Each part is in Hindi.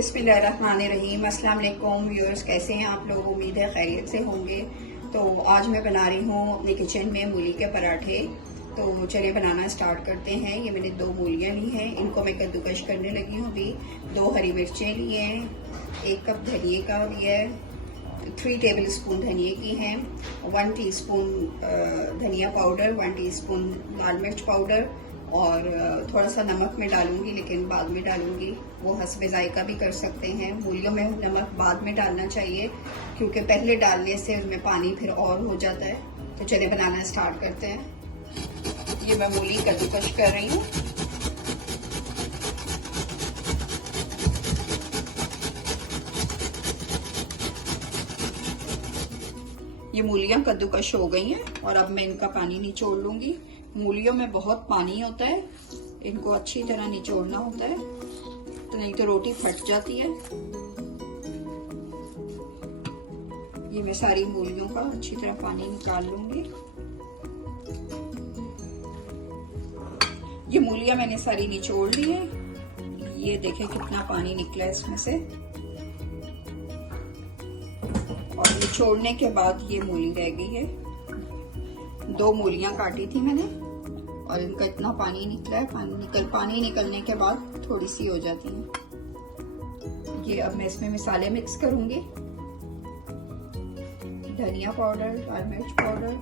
बिस्मिल्लाहिर्रहमानिर्रहीम। अस्सलाम वालेकुम व्यूअर्स, कैसे हैं आप लोग? उम्मीद है खैरियत से होंगे। तो आज मैं बना रही हूँ अपने किचन में मूली के पराठे। तो चलिए बनाना स्टार्ट करते हैं। ये मैंने 2 मूलियाँ ली हैं, इनको मैं कद्दूकश करने लगी हूँ अभी। 2 हरी मिर्चें ली हैं, 1 कप धनिए का लिया है, 3 टेबल स्पून धनिए की हैं, 1 टीस्पून धनिया पाउडर, 1 टीस्पून लाल मिर्च पाउडर और थोड़ा सा नमक मैं डालूंगी, लेकिन बाद में डालूंगी, वो हस्बे जायका भी कर सकते हैं। मूलियों में नमक बाद में डालना चाहिए क्योंकि पहले डालने से उनमें पानी फिर और हो जाता है। तो चलिए बनाना स्टार्ट करते हैं। ये मैं मूली कद्दूकश कर रही हूँ। ये मूलियाँ कद्दूकश हो गई हैं और अब मैं इनका पानी निचोड़ लूंगी। मूलियों में बहुत पानी होता है, इनको अच्छी तरह निचोड़ना होता है, तो नहीं तो रोटी फट जाती है। ये मैं सारी मूलियों का अच्छी तरह पानी निकाल लूंगी। ये मूलियां मैंने सारी निचोड़ ली है। ये देखें कितना पानी निकला है इसमें से। और निचोड़ने के बाद ये मूली रह गई है। 2 मूलियां काटी थी मैंने और इनका इतना पानी निकला है। पानी निकलने के बाद थोड़ी सी हो जाती है। ये अब मैं इसमें मसाले मिक्स करूंगी। धनिया पाउडर, लाल मिर्च पाउडर,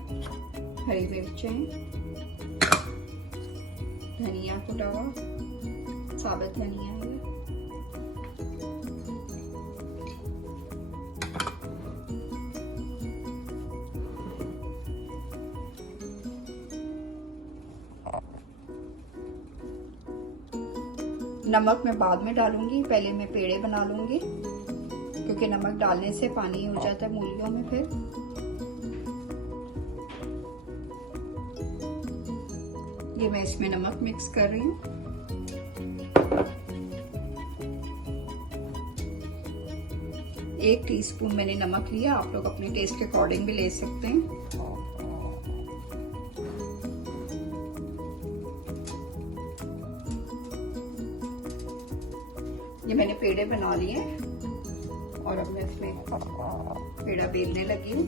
हरी मिर्चें, धनिया कुटा हुआ, साबुत धनिया है, नमक मैं बाद में डालूंगी, पहले मैं पेड़े बना लूंगी क्योंकि नमक डालने से पानी हो जाता है मूलियों में। फिर ये मैं इसमें नमक मिक्स कर रही हूँ। एक टीस्पून मैंने नमक लिया, आप लोग अपने टेस्ट के अकॉर्डिंग भी ले सकते हैं। ये मैंने पेड़े बना लिए और अब मैं इसमें पेड़ा बेलने लगी हूँ।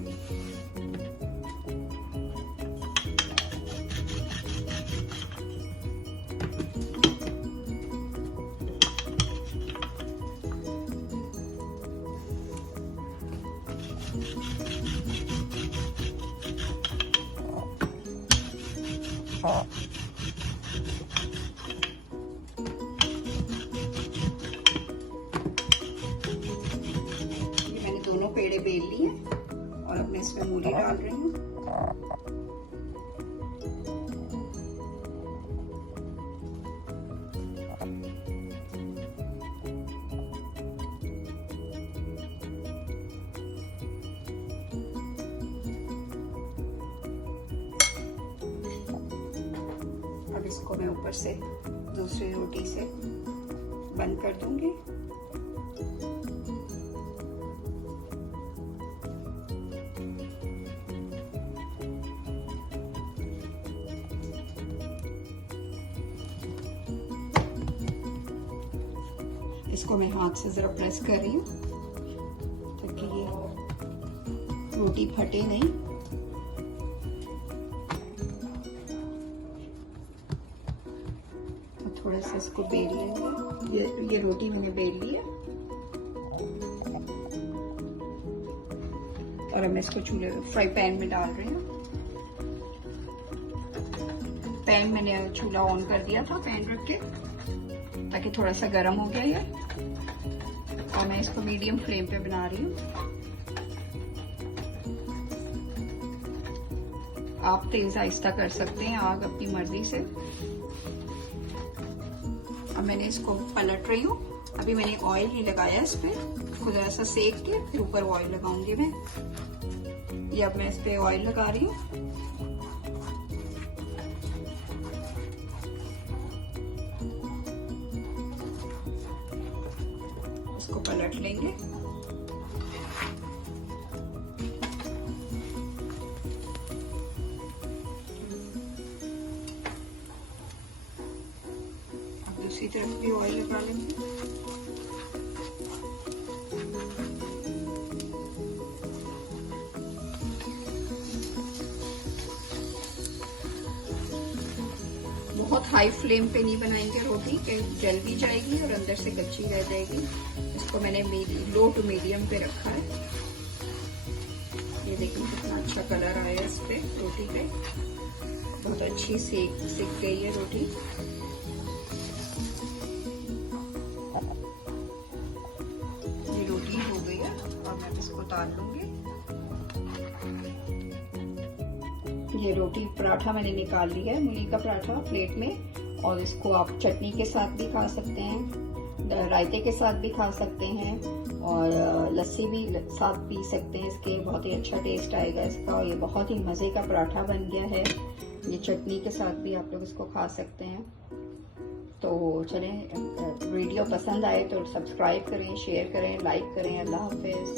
दोनों पेड़े बेल लिए और अब मैं इसमें मूली डाल रही हूँ। अब इसको मैं ऊपर से दूसरी रोटी से बंद कर दूंगी। इसको मैं हाथ से जरा प्रेस कर रही हूँ ताकि ये रोटी फटे नहीं। तो थोड़ा सा इसको बेल लेंगे। ये रोटी मैंने बेल ली है और अब मैं इसको चूल्हे फ्राई पैन में डाल रही हूँ। पैन मैंने चूल्हा ऑन कर दिया था, पैन रख के, ताकि थोड़ा सा गर्म हो गया ये। और मैं इसको मीडियम फ्लेम पे बना रही हूँ। आप तेज आहिस्ता कर सकते हैं, आग अपनी मर्जी से। अब मैंने इसको पलट रही हूँ। अभी मैंने ऑयल ही लगाया इस पे, इसको जरा सा सेक के फिर ऊपर ऑयल लगाऊंगी मैं। ये अब मैं इस पे ऑयल लगा रही हूँ। इसको पलट लेंगे। अब दूसरी तरफ भी ऑयल लगा लेंगे। बहुत हाई फ्लेम पे नहीं बनाएंगे रोटी, कि जल भी जाएगी और अंदर से कच्ची रह जाएगी। इसको मैंने लो टू मीडियम पे रखा है। ये देखिए कितना अच्छा कलर आया इस पे रोटी पे, बहुत अच्छी सेक गई है रोटी। ये रोटी हो गई है और मैं इसको उतार लूंगी। ये रोटी पराठा मैंने निकाल लिया है, मूली का पराठा प्लेट में, और इसको आप चटनी के साथ भी खा सकते हैं, रायते के साथ भी खा सकते हैं, और लस्सी भी साथ पी सकते हैं इसके, बहुत ही अच्छा टेस्ट आएगा इसका। और ये बहुत ही मज़े का पराठा बन गया है। ये चटनी के साथ भी आप लोग इसको खा सकते हैं। तो चलें, वीडियो पसंद आए तो सब्सक्राइब करें, शेयर करें, लाइक करें। अल्लाह हाफिज़।